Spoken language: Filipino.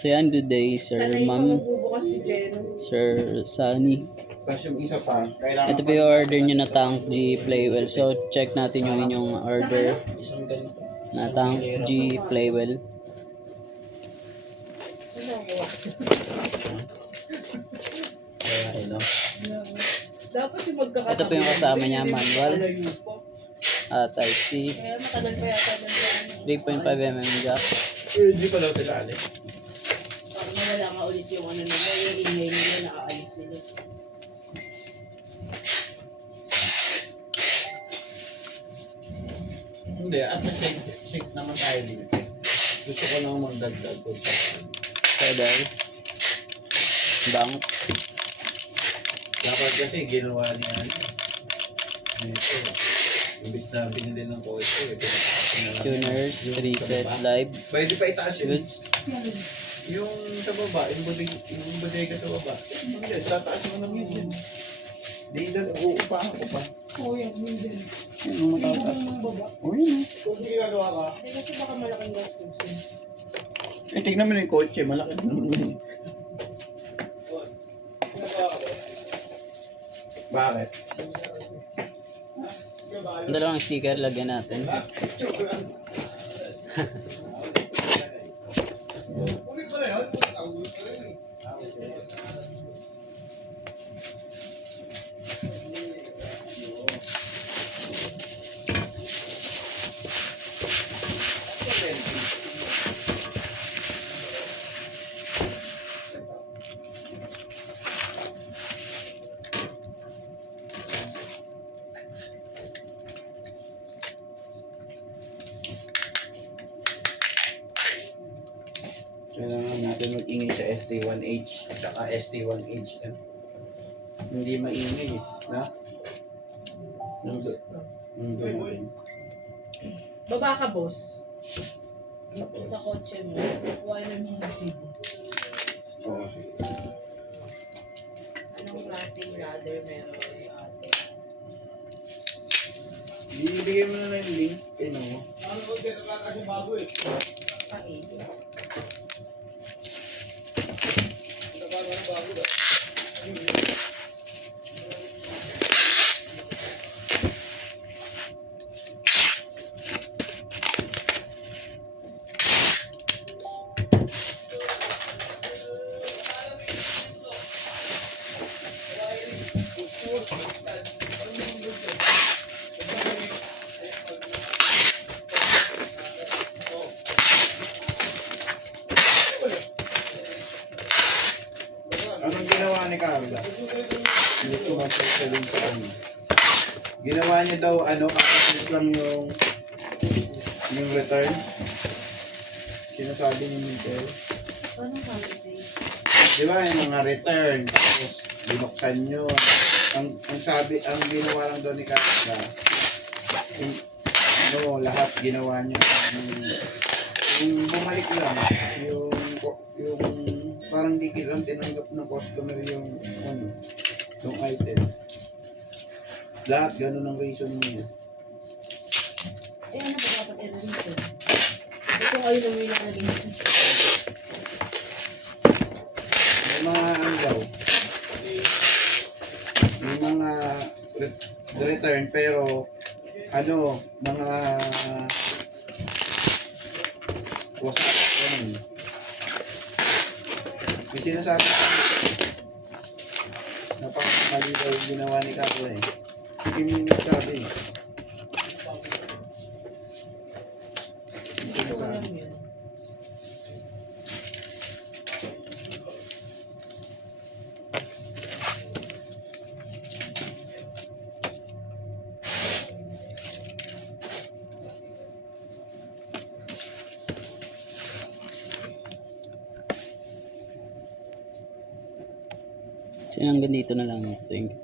So yan, good day, Sir Sana yung Ma'am, bubukas si Jeno. Sir Sunny. Tapos yung isa pa, kailangan Ito po yung order nyo na Tank G Playwell. So check natin yung inyong order isang ganito. na Tank G Playwell. Ano ako? Hello. Dapat yung magkakatabi. Ito po yung kasama niya, manual. Type C, Kaya matagal pa yata ng ano. 3.5mm jack. Hindi pa daw sila alis. Parang nawala nga ulit yung ano nila. Yung ingay nila nakaalis sila. Hindi, at the same naman tayo dito. Gusto ko lang magdagdag ko sa Pedal. Bank. dapat kasi ginawa niya ito. Imbis na binili ng coach ko, Tuners, preset, live. pwede pa itaas yun. Goods. Yung sa baba, yung bodega sa baba. Hindi, tataas mo lang yun. Di doon, uupahan ko pa. Oo, yan. Hindi. Yung matataas. Yung baba. O yun. Kung ginagawa ka, Hindi kasi baka malaking gastos yun. tingnan mo na yung kotse, malaki naman. Bakit? Ang dalawang sticker, lagyan natin. Kailangan natin mag-ingay sa ST1H at saka ST1H. Hindi maingay eh. Na? Nandun natin. Baba ka, boss. Sa kotse mo. Kuha na ng resibo. Oo. Anong klaseng ladder meron yung ate? Bibigay mo na lang yung link. Tignan mo. Ah, eh. Anong ginawa ni Carla? Hindi ko masasaling sa ano. Ginawa niya daw kakasis lang yung return. Sinasabi ni Miguel. Anong quality? Di ba yung mga return, tapos binuksan nyo. Ang ginawa lang doon ni Carla, lahat ginawa niya. Yung bumalik lang, yung parang di lang tinanggap ng customer yung item. Lahat ganun ang reason niya. Eh, ano ba dapat i-reason? Ito kayo na may nalagay sa system. May mga daw, may mga return pero mga wasak. May sinasabi napakamali daw yung ginawa ni Carla eh. Hindi mo yung nagsabi eh. May Hindi ko alam sinasabi. yun. So hanggang dito na lang. Thank you.